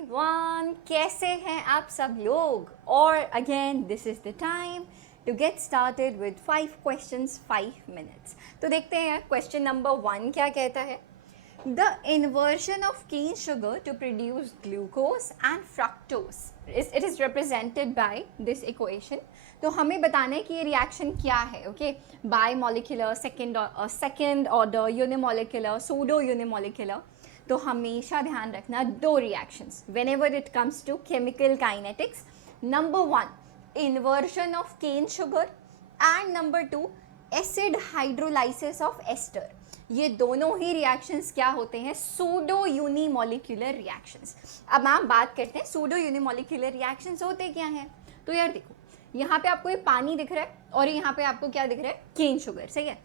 Everyone, कैसे हैं आप सब लोग। और again this is the time to get started with 5 questions 5 minutes. तो देखते हैं क्वेश्चन नंबर 1 क्या कहता है। The inversion of cane sugar to produce glucose and fructose it is represented by this equation. तो हमें बताना है कि ये रिएक्शन क्या है। Okay, bimolecular, second order, unimolecular, pseudo unimolecular. तो हमेशा ध्यान रखना दो reactions whenever it comes to chemical kinetics. Number 1 inversion of cane sugar and number 2 acid hydrolysis of ester. ये दोनों ही रिएक्शंस क्या होते हैं? Pseudo unimolecular reactions. अब हम बात करते हैं सूडो यूनिमोलिकुलर रिएक्शंस होते क्या हैं। तो यार देखो, यहाँ पे आपको ये पानी दिख रहा है और यहाँ पे आपको क्या दिख रहा है? Cane sugar. सही है।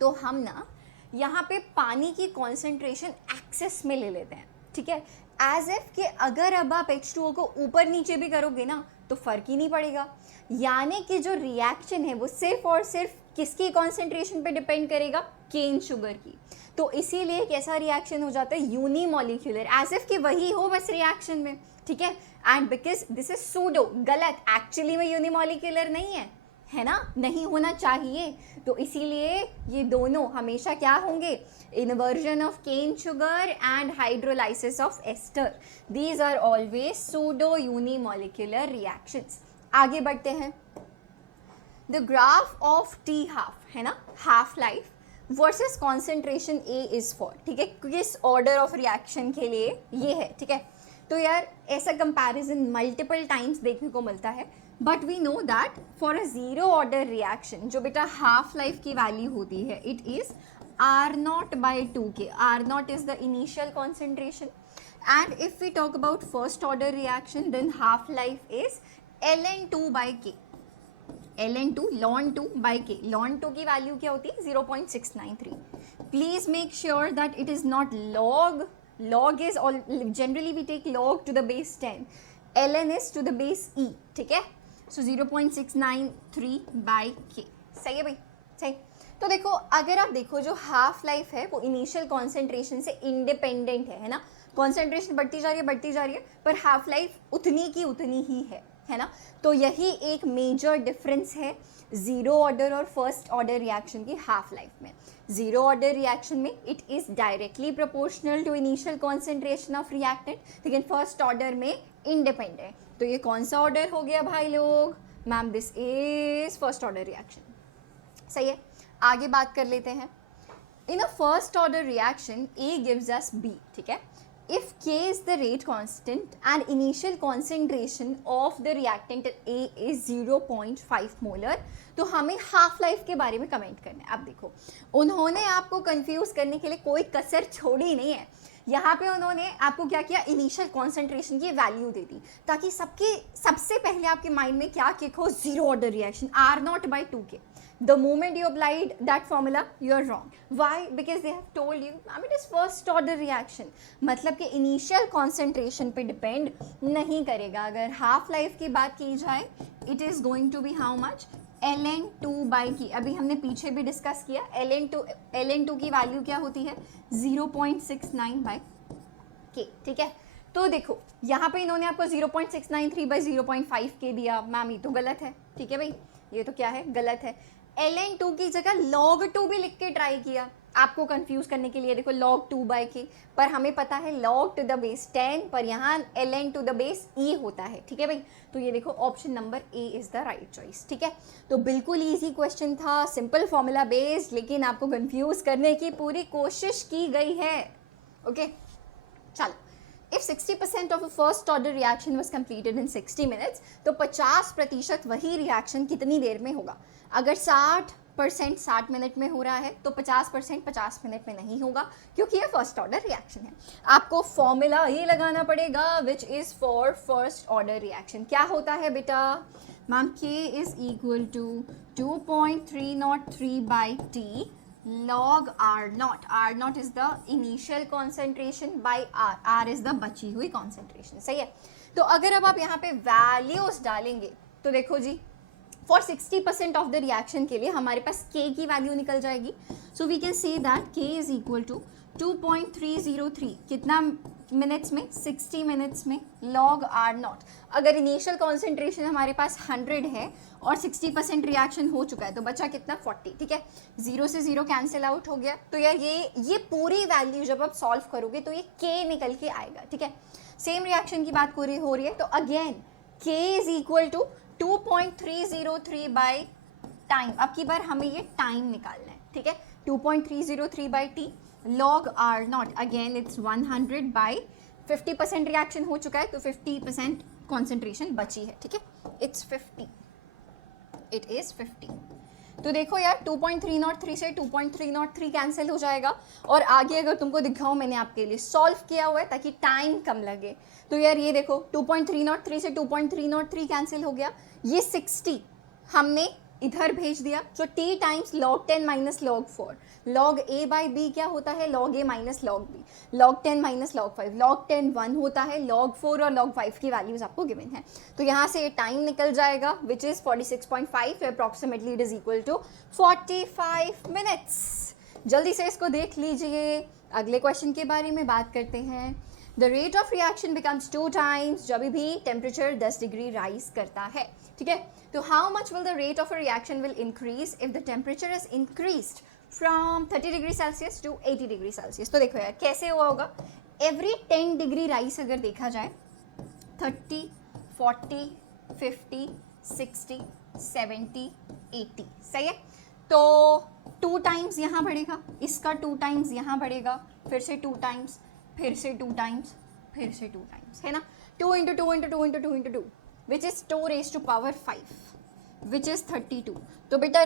तो हम ना यहाँ पे पानी की कॉन्सेंट्रेशन एक्सेस में ले लेते हैं, ठीक है, एज इफ कि अगर अब आप H2O को ऊपर नीचे भी करोगे ना तो फर्क ही नहीं पड़ेगा। यानी कि जो रिएक्शन है वो सिर्फ और सिर्फ किसकी कॉन्सेंट्रेशन पे डिपेंड करेगा? केन शुगर की। तो इसीलिए कैसा रिएक्शन हो जाता है? यूनिमोलिकुलर, एज इफ कि वही हो बस रिएक्शन में, ठीक है। And because this is pseudo, गलत, एक्चुअली में यूनिमोलिकुलर नहीं है ना, नहीं होना चाहिए। तो इसीलिए ये दोनों हमेशा क्या होंगे? Inversion of cane sugar and hydrolysis of ester, these are always pseudo unimolecular reactions. आगे बढ़ते हैं। The graph of T half है ना, half life versus concentration A is for, ठीक है, किस ऑर्डर ऑफ रिएक्शन के लिए ये है, ठीक है। तो यार ऐसा कंपैरिजन मल्टीपल टाइम्स देखने को मिलता है, but we know that for a zero order reaction जो बेटा हाफ लाइफ की वैल्यू होती है it is R0/2K। R0 is the initial concentration, and if we talk about first order reaction then half life is ln2/K, ln2 ln2/K। ln2 की value क्या होती है? 0.693। Please make sure that it is not log। log is all, generally we take log to the base 10, ln is to the base e, ठीक है। सो 0.693/K। सही है भाई, सही। तो देखो, अगर आप देखो जो हाफ लाइफ है वो इनिशियल कॉन्सेंट्रेशन से इंडिपेंडेंट है ना, कॉन्सेंट्रेशन बढ़ती जा रही है पर हाफ लाइफ उतनी की उतनी ही है ना। तो यही एक मेजर डिफरेंस है जीरो ऑर्डर और फर्स्ट ऑर्डर रिएक्शन की हाफ लाइफ में। जीरो ऑर्डर रिएक्शन में it is directly proportional to initial concentration of reactant, लेकिन फर्स्ट ऑर्डर में इंडिपेंडेंट। तो ये कौन सा ऑर्डर हो गया भाई लोग? Ma'am this is first order reaction. सही है। आगे बात कर लेते हैं। In a first order reaction A gives us B, ठीक है। If K is the rate constant and initial concentration of the reactant A is 0.5 molar, तो हमें हाफ लाइफ के बारे में कमेंट करना है। अब देखो, उन्होंने आपको कंफ्यूज करने के लिए कोई कसर छोड़ी नहीं है। यहाँ पे उन्होंने आपको क्या किया? इनिशियल कॉन्सेंट्रेशन की वैल्यू दे दी ताकि सबसे पहले आपके माइंड में क्या किक हो? Zero order reaction, R0/2K। The moment you applied that formula, you are wrong. Why? Because they have told you, ma'am, it is first order reaction. मतलब कि initial concentration पे depend नहीं करेगा। अगर half life की बात की जाए, it is going to be how much? ln2/K। अभी हमने पीछे भी डिस्कस किया, ln2 की वैल्यू क्या होती है? 0.69/K, ठीक है। तो देखो, यहाँ पे इन्होंने आपको 0.693/0.5K दिया। मैम ये तो गलत है, ठीक है भाई, ये तो क्या है? गलत है। ln2 की जगह log2 भी लिख के ट्राई किया आपको कंफ्यूज करने के लिए। देखो log2/K, पर हमें पता है log to the base 10, पर यहाँ ln to the base e होता है, ठीक है भाई। तो ये देखो option number A is the right choice, ठीक है। तो बिल्कुल इजी क्वेश्चन था, सिंपल फॉर्मूला बेस्ड, लेकिन आपको कंफ्यूज करने की पूरी कोशिश की गई है। ओके, चलो। If 60% of a first order reaction was completed in 60 minutes, तो 50% वही रिएक्शन कितनी देर में होगा? अगर 60% 60 मिनट में हो रहा है तो 50% 50 मिनट में नहीं होगा, क्योंकि ये फर्स्ट ऑर्डर रिएक्शन है। आपको फॉर्मूला ये लगाना पड़ेगा which is for first order reaction. क्या होता है बेटा? Ma'am K is equal to 2.303/T log R0। R0 is the initial concentration by R। R is the बची हुई concentration। सही है। तो अगर अब आप यहाँ पे वैल्यूज डालेंगे तो देखो जी, फॉर 60% ऑफ द रिएक्शन के लिए हमारे पास K की वैल्यू निकल जाएगी। So we can say that K is equal to 2.303 कितना मिनट्स में? 60 मिनट्स में log R नॉट। अगर इनिशियल कॉन्सेंट्रेशन हमारे पास 100 है और 60% रिएक्शन हो चुका है तो बचा कितना? 40। ठीक है, 0 से 0 कैंसिल आउट हो गया। तो यार ये पूरी वैल्यू जब आप सॉल्व करोगे तो ये K निकल के आएगा। ठीक है, सेम रिएक्शन की बात हो रही है तो again K is equal to 2.303 by time. अब की बार हमें ये टाइम निकालना है। ठीक है, 2.303 by T log R not, again it's 100 by 50% reaction हो चुका है तो 50% कॉन्सेंट्रेशन बची है। ठीक है, इट्स 50, इट इज 50। तो देखो यार 2.303 से 2.303 कैंसिल हो जाएगा और आगे अगर तुमको दिखाऊं मैंने आपके लिए सॉल्व किया हुआ है ताकि टाइम कम लगे। तो यार ये देखो 2.303 से 2.303 कैंसिल हो गया, ये 60 हमने इधर भेज दिया। सो t times log 10 minus log 4, log a by b क्या होता है? log a minus log b, log 10 minus log 5, log 10 1 होता है, log 4 और log 5 की वैल्यूज आपको गिवन है। तो यहाँ से टाइम निकल जाएगा which is 46.5, approximately it is equal to 45 minutes. जल्दी से इसको देख लीजिए। अगले क्वेश्चन के बारे में बात करते हैं। The rate of reaction becomes 2 times जब भी टेम्परेचर 10 डिग्री राइज करता है। ठीक है, तो how much will the rate of a reaction will increase if the temperature is increased from 30 degree Celsius to 80 degree Celsius. तो देखो यार कैसे हुआ होगा, एवरी 10 डिग्री राइज अगर देखा जाए 30, 40, 50, 60, 70, 80, सही है। तो 2 टाइम्स यहाँ बढ़ेगा, इसका 2 टाइम्स यहाँ बढ़ेगा, फिर से 2 टाइम्स, फिर से 2 टाइम्स, फिर से 2 टाइम्स, है ना। 2 into 2 into 2 into 2 into 2 which is 2 raise to power 5 which is 32। तो बेटा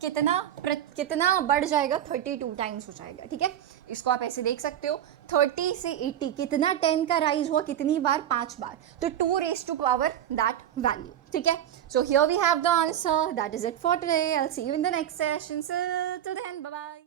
कितना बढ़ जाएगा? 32 टाइम्स हो जाएगा। ठीक है, इसको आप ऐसे देख सकते हो 30 से 80 कितना 10 का राइज हुआ, कितनी बार? 5 बार। तो 2 raise to power that value. ठीक है, so here we have the answer. That is it for today. I will see you in the next session. Till then bye bye.